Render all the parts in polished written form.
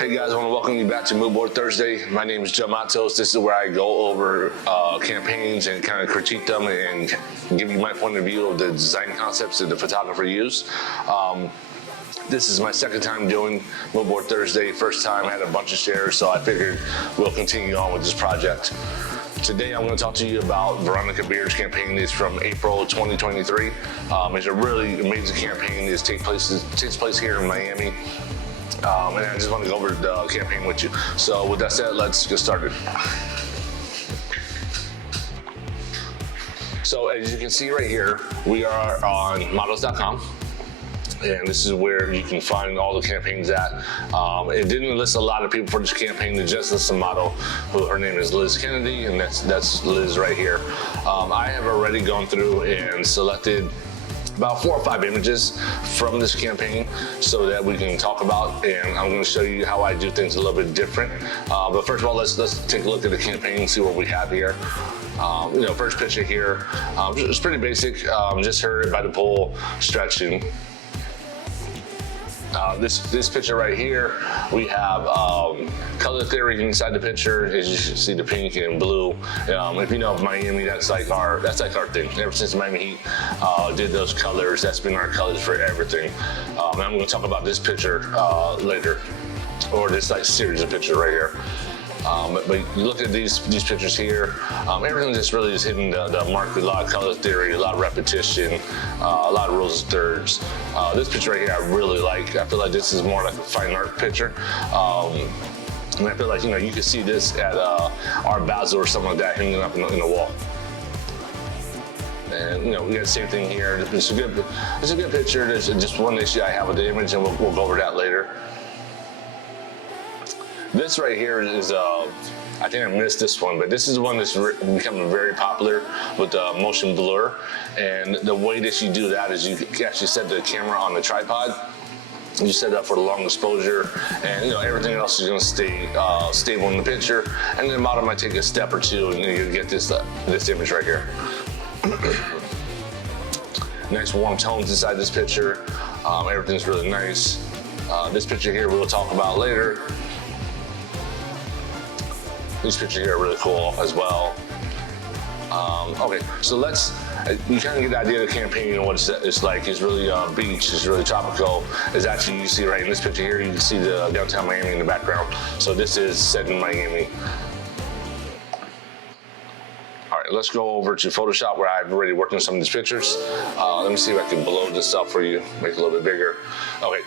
Hey guys, I want to welcome you back to Mood Board Thursday. My name is Joe Matos. This is where I go over campaigns and kind of critique them and give you my point of view of the design concepts that the photographer used. This is my second time doing Mood Board Thursday. First time I had a bunch of shares, so I figured we'll continue on with this project. Today I'm going to talk to you about Veronica Beard's campaign. It's from April 2023. It's a really amazing campaign. It takes place here in Miami. And I just want to go over the campaign with you. So with that said, let's get started. So as you can see right here, we are on models.com. And this is where you can find all the campaigns at. It didn't list a lot of people for this campaign. It just lists a model. Her name is Liz Kennedy, and that's Liz right here. I have already gone through and selected about 4 or 5 images from this campaign so that we can talk about, and I'm going to show you how I do things a little bit different. But first of all, let's take a look at the campaign and see what we have here. First picture here, it's pretty basic, just her by the pool stretching. This picture right here, we have color theory inside the picture. As you can see, the pink and blue. If you know Miami, that's like our thing. Ever since Miami Heat did those colors, that's been our colors for everything. And I'm going to talk about this picture later, or this like series of pictures right here. But you look at these pictures here, everything just really is hitting the mark with a lot of color theory, a lot of repetition, a lot of rules and thirds. This picture right here I really like. I feel like this is more like a fine art picture. And I feel like, you can see this at Art Basel or something like that hanging up in the wall. And we got the same thing here. It's a good picture. There's just one issue I have with the image, and we'll go over that later. This right here is, I think I missed this one, but this is one that's becoming very popular with motion blur. And the way that you do that is you actually set the camera on the tripod. You set it up for the long exposure, and everything else is going to stay stable in the picture. And then the model might take a step or two, and you get this image right here. Nice warm tones inside this picture. Everything's really nice. This picture here we'll talk about later. These pictures here are really cool as well. Okay, so you kind of get the idea of the campaign and what it's like. It's really beach, it's really tropical. It's actually, you see right in this picture here, you can see the downtown Miami in the background. So this is set in Miami. All right, let's go over to Photoshop where I've already worked on some of these pictures. Let me see if I can blow this up for you, make it a little bit bigger. Okay,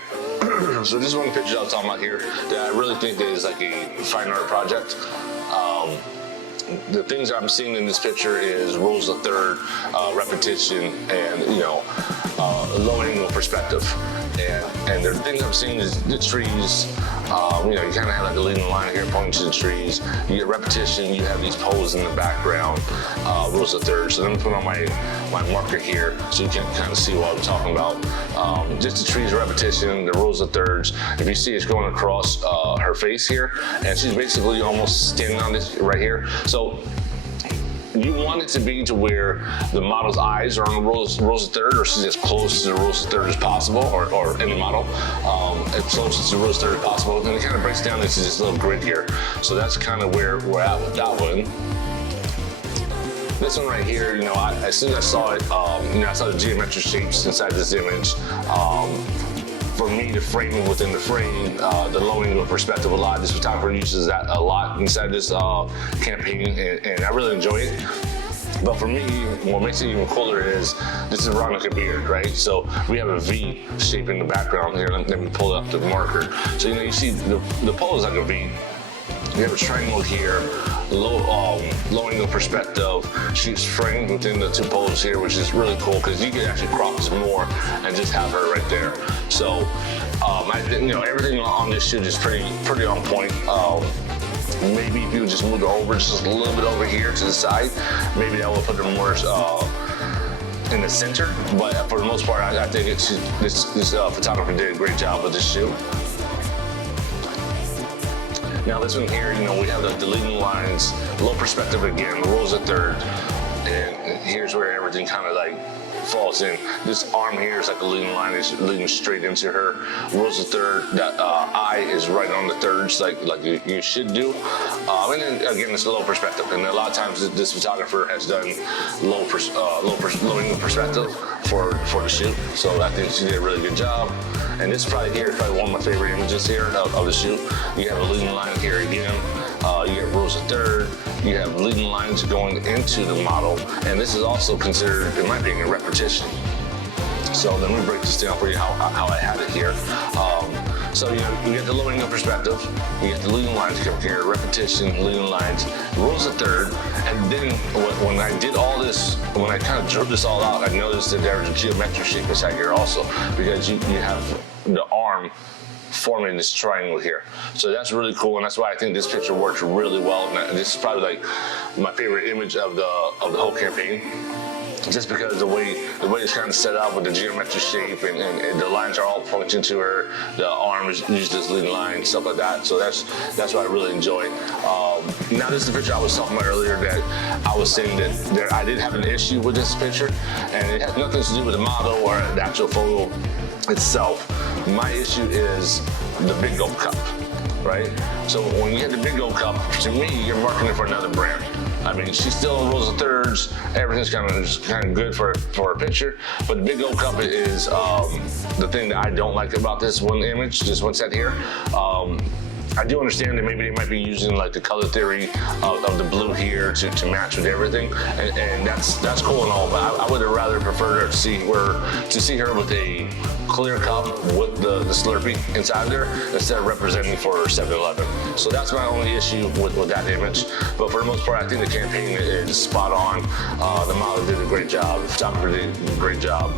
so this is one of the pictures I was talking about here that I really think that is like a fine art project. The things I'm seeing in this picture is rules of third, repetition, and low angle perspective. And the things I'm seeing is the trees. You kind of have like a leading line here pointing to the trees. You get repetition. You have these poles in the background. Rules of third. So let me put on my marker here so you can kind of see what I'm talking about. Just the trees, repetition, the rules of thirds. If you see, it's going across her face here, and she's basically almost standing on this right here. So you want it to be to where the model's eyes are on the rules of third, or she's as close to the rules of third as possible, or any model, as close to the rules of third as possible. And it kind of breaks down into this little grid here. So that's kind of where we're at with that one. This one right here, as soon as I saw it, I saw the geometric shapes inside this image. For me to frame it within the frame, the low angle perspective a lot. This photographer uses that a lot inside this campaign, and I really enjoy it. But for me, what makes it even cooler is this is Veronica Beard, right? So we have a V shape in the background here. Let me pull up the marker. So you see the pole is like a V. You have a triangle here, low angle perspective. She's framed within the 2 poles here, which is really cool because you can actually crop this more and just have her right there. So everything on this shoot is pretty on point. Maybe if you just move it over just a little bit over here to the side, maybe that will put her more in the center. But for the most part, I think this photographer did a great job with this shoot. Now this one here, we have the leading lines, low perspective again, the rules of third, and here's where everything kind of like falls in. This arm here is like a leading line, is leading straight into her. Rose the third, that eye is right on the thirds, like you should do. And then again, it's a low perspective, and a lot of times this photographer has done low angle perspective for the shoot. So I think she did a really good job. And this probably here is probably one of my favorite images here of the shoot. You have a leading line here again. You have Rose the third. You have leading lines going into the model, and this is also considered, in my opinion, repetition. So let me break this down for you how I had it here. So you get the low angle perspective, you get the leading lines come here, repetition, leading lines, Rose the third, and then when I did all this, when I kind of drew this all out, I noticed that there's a geometric shape inside here also, because you have the arm forming this triangle here. So that's really cool, and that's why I think this picture works really well. And this is probably like my favorite image of the whole campaign, just because the way it's kind of set up with the geometric shape, and the lines are all pointing to her. The arm is used as leading line, stuff like that. So that's what I really enjoy. Now this is the picture I was talking about earlier, that I was saying that I did have an issue with this picture, and it has nothing to do with the model or the actual photo itself. My issue is the big gold cup, right? So when you get the big gold cup, to me, you're marketing it for another brand. I mean, she's still in Rose of thirds. Everything's kind of good for a picture, but the big gold cup is the thing that I don't like about this one image, this one set here. I do understand that maybe they might be using like the color theory of the blue here to match with everything, and that's cool and all, but I would have rather preferred to see her with a clear cup with the Slurpee inside there instead of representing for 7-Eleven. So that's my only issue with that image. But for the most part, I think the campaign is spot on. The model did a great job. The photographer did a great job.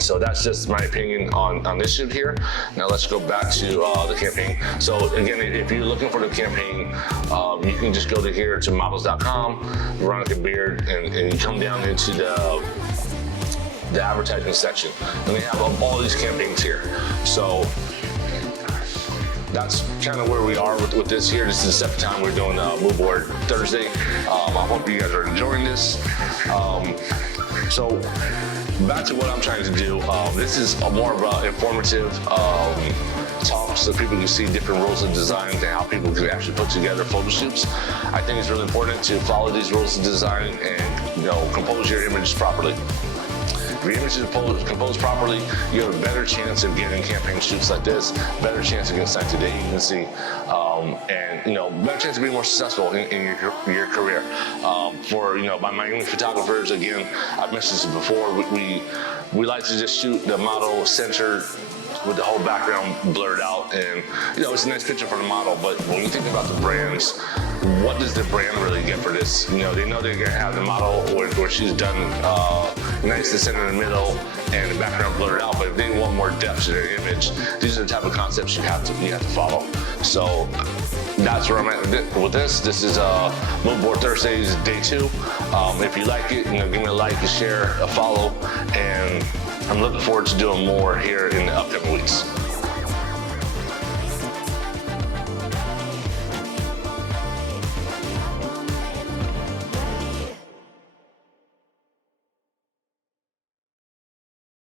So that's just my opinion on this shoot here. Now let's go back to the campaign. So again, if you're looking for the campaign, you can just go to here to models.com, Veronica Beard, and you come down into the advertising section, and they have all these campaigns here. So that's kind of where we are with this here. This is the second time we're doing Mood Board Thursday. I hope you guys are enjoying this. So back to what I'm trying to do. This is more of an informative talk, so people can see different rules of design and how people can actually put together photo shoots. I think it's really important to follow these rules of design and compose your image properly. If your image is composed properly, you have a better chance of getting campaign shoots like this, better chance of getting signed to the agency, and better chance of being more successful in your career. For my Miami photographers, again, I've mentioned this before. We like to just shoot the model centered with the whole background blurred out, and it's a nice picture for the model. But when you think about the brands, what does the brand really get for this? They know they're gonna have the model where she's done nice to center in the middle and the background blurred out. But if they want more depth to their image, these are the type of concepts you have to follow. So that's where I'm at with this. This is Mood Board Thursdays, day 2. If you like it, give me a like, a share, a follow, and I'm looking forward to doing more here in the upcoming weeks.